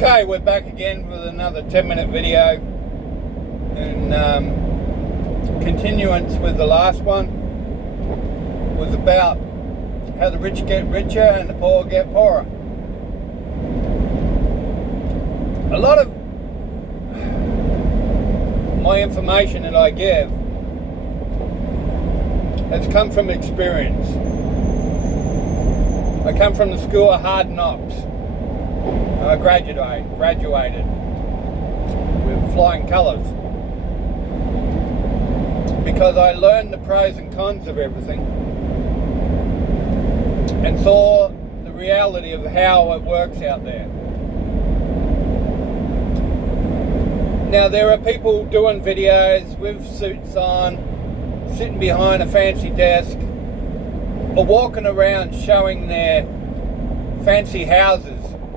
Okay, we're back again with another 10-minute video, and continuance with the last one was about how the rich get richer and the poor get poorer. A lot of my information that I give has come from experience. I come from the school of hard knocks. I graduated with flying colours because I learned the pros and cons of everything and saw the reality of how it works out there. Now there are people doing videos with suits on, sitting behind a fancy desk, or walking around showing their fancy houses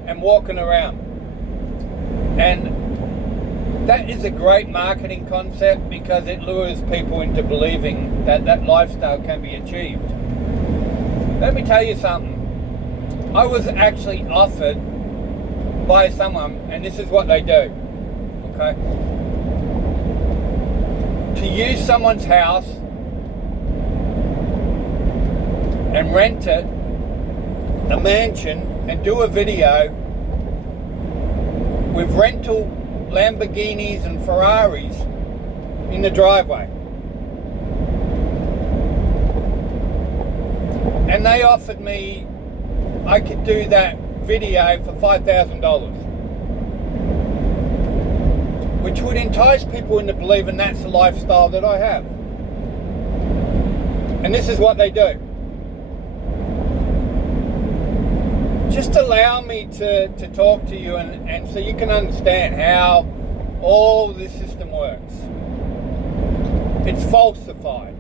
and walking around. And that is a great marketing concept because it lures people into believing that that lifestyle can be achieved. Let me tell you something. I was actually offered by someone, and this is what they do, okay? To use someone's house and rent it, a mansion, and do a video with rental Lamborghinis and Ferraris in the driveway. And they offered me I could do that video for $5,000, which would entice people into believing that's the lifestyle that I have. And this is what they do. Just allow me to talk to you and so you can understand how all this system works. It's falsified.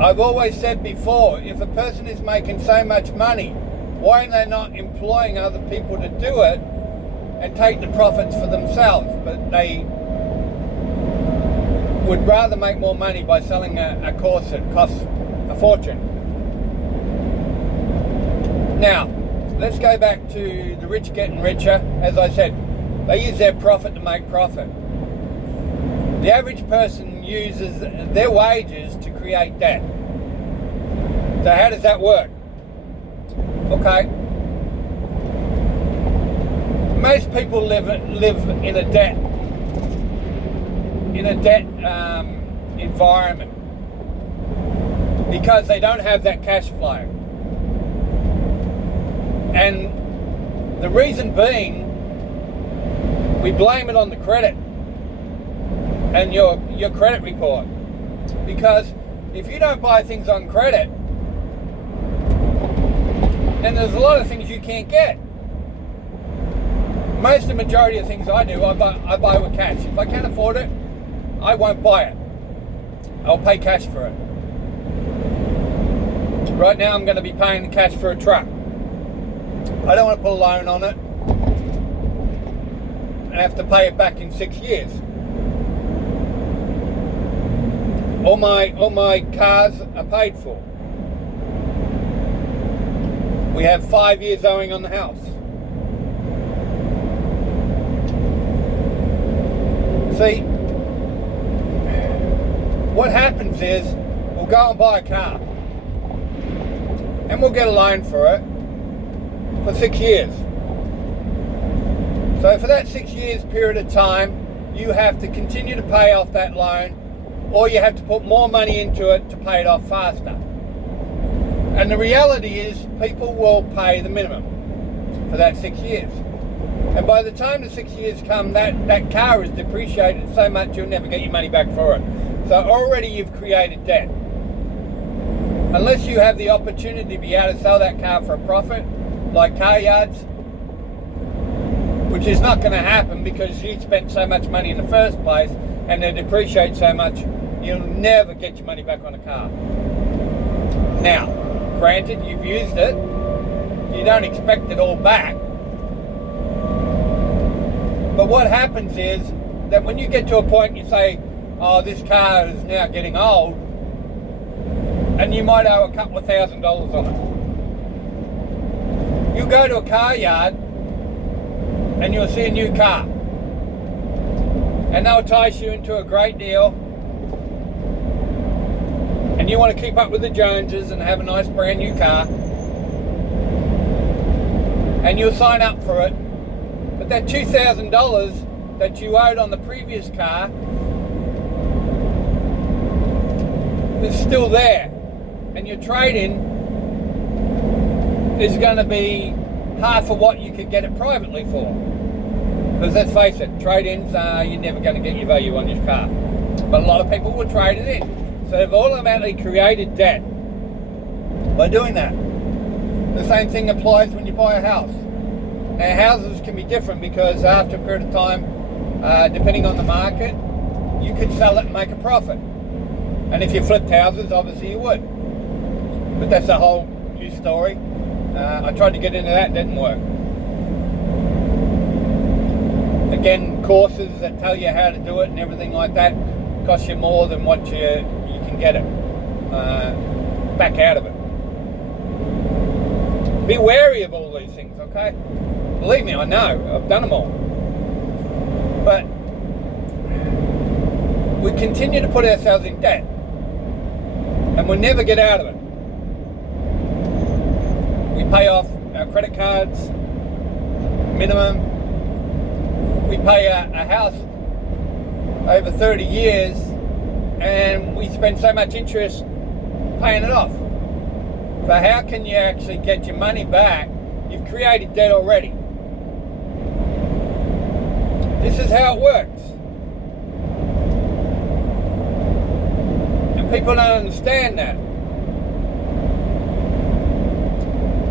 I've always said before, if a person is making so much money, why are they not employing other people to do it and take the profits for themselves? But they would rather make more money by selling a course that costs a fortune. Now, let's go back to the rich getting richer. As I said, they use their profit to make profit. The average person uses their wages to create debt. So how does that work? Okay. Most people live in a debt environment because they don't have that cash flow. And the reason being, we blame it on the credit and your credit report. Because if you don't buy things on credit, then there's a lot of things you can't get. Most of the majority of things I do, I buy with cash. If I can't afford it, I won't buy it. I'll pay cash for it. Right now I'm going to be paying the cash for a truck. I don't want to put a loan on it and have to pay it back in 6 years. All my cars are paid for. We have 5 years owing on the house. See, what happens is we'll go and buy a car and we'll get a loan for it for 6 years. So for that 6 years period of time, you have to continue to pay off that loan, or you have to put more money into it to pay it off faster. And the reality is people will pay the minimum for that 6 years. And by the time the 6 years come, that car is depreciated so much you'll never get your money back for it. So already you've created debt. Unless you have the opportunity to be able to sell that car for a profit, like car yards, which is not going to happen because you spent so much money in the first place and they depreciate so much, you'll never get your money back on a car. Now, granted, you've used it, you don't expect it all back, but what happens is that when you get to a point you say, oh, this car is now getting old, and you might owe a couple of $1,000s on it. You go to a car yard and you'll see a new car. And they'll entice you into a great deal. And you want to keep up with the Joneses and have a nice brand new car. And you'll sign up for it. But that $2,000 that you owed on the previous car is still there. And your trade-in is going to be half of what you could get it privately for. Because let's face it, trade-ins, you're never going to get your value on your car. But a lot of people will trade it in. So they've automatically created debt by doing that. The same thing applies when you buy a house. Now, houses can be different because after a period of time, depending on the market, you could sell it and make a profit. And if you flipped houses, obviously you would. But that's a whole new story. I tried to get into that, didn't work. Again, courses that tell you how to do it and everything like that cost you more than what you can get it back out of it. Be wary of all these things, okay? Believe me, I know. I've done them all. But we continue to put ourselves in debt. And we'll never get out of it. We pay off our credit cards, minimum. We pay a house over 30 years and we spend so much interest paying it off. So how can you actually get your money back? You've created debt already. This is how it works. And people don't understand that.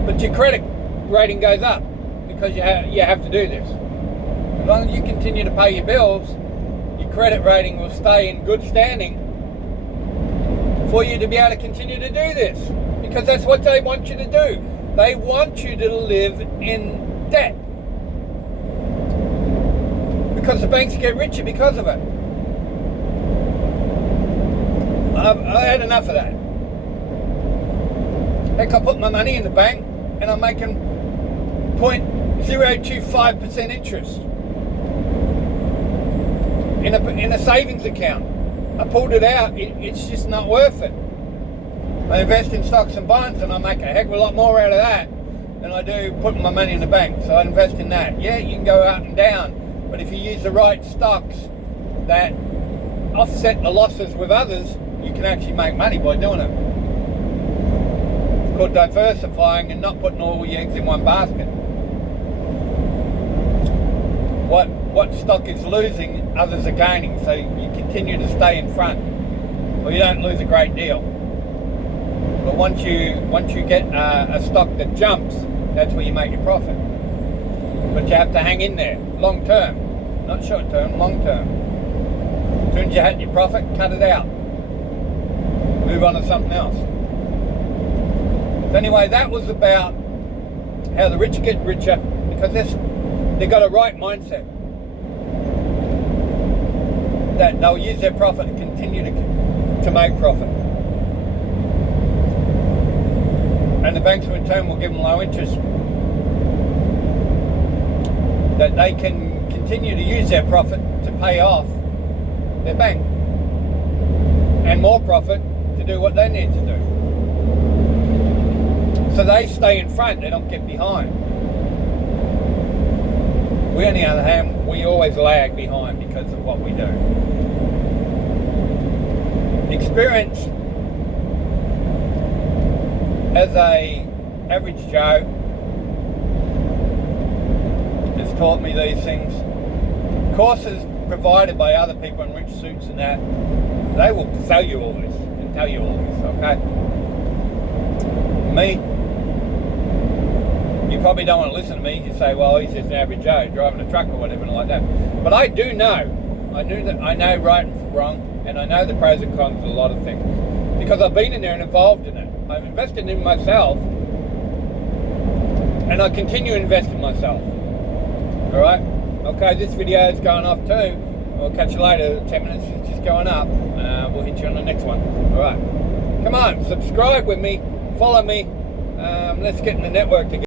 But your credit rating goes up because you have to do this. As long as you continue to pay your bills, your credit rating will stay in good standing for you to be able to continue to do this. Because that's what they want you to do. They want you to live in debt. Because the banks get richer because of it. I had enough of that. Heck, I put my money in the bank and I'm making 0.025% interest in a savings account. I pulled it out, it's just not worth it. I invest in stocks and bonds and I make a heck of a lot more out of that than I do putting my money in the bank. So I invest in that. Yeah, you can go up and down, but if you use the right stocks that offset the losses with others, you can actually make money by doing it. It's called diversifying and not putting all your eggs in one basket. What stock is losing, others are gaining, so you continue to stay in front, or you don't lose a great deal. But once you get a stock that jumps, that's where you make your profit. But you have to hang in there, long term, not short term, long term. As soon as you hit your profit, cut it out. Move on to something else. So anyway, that was about how the rich get richer, because they've got a right mindset. That they'll use their profit and continue to make profit. And the banks in turn will give them low interest, that they can continue to use their profit to pay off their bank, and more profit to do what they need to do. So they stay in front, they don't get behind. We, on the other hand, we always lag behind because of what we do. Experience as a average Joe has taught me these things. Courses provided by other people in rich suits and that, they will sell you all this and tell you all this, okay? Me, you probably don't want to listen to me. You say, well, he's just an average Joe driving a truck or whatever like that. But I do know. I know right and wrong, and I know the pros and cons of a lot of things. Because I've been in there and involved in it. I've invested in myself, and I continue to invest in myself. Alright? Okay, this video is going off too. I'll catch you later. 10 minutes is just going up. We'll hit you on the next one. Alright. Come on, subscribe with me. Follow me. Let's get in the network together.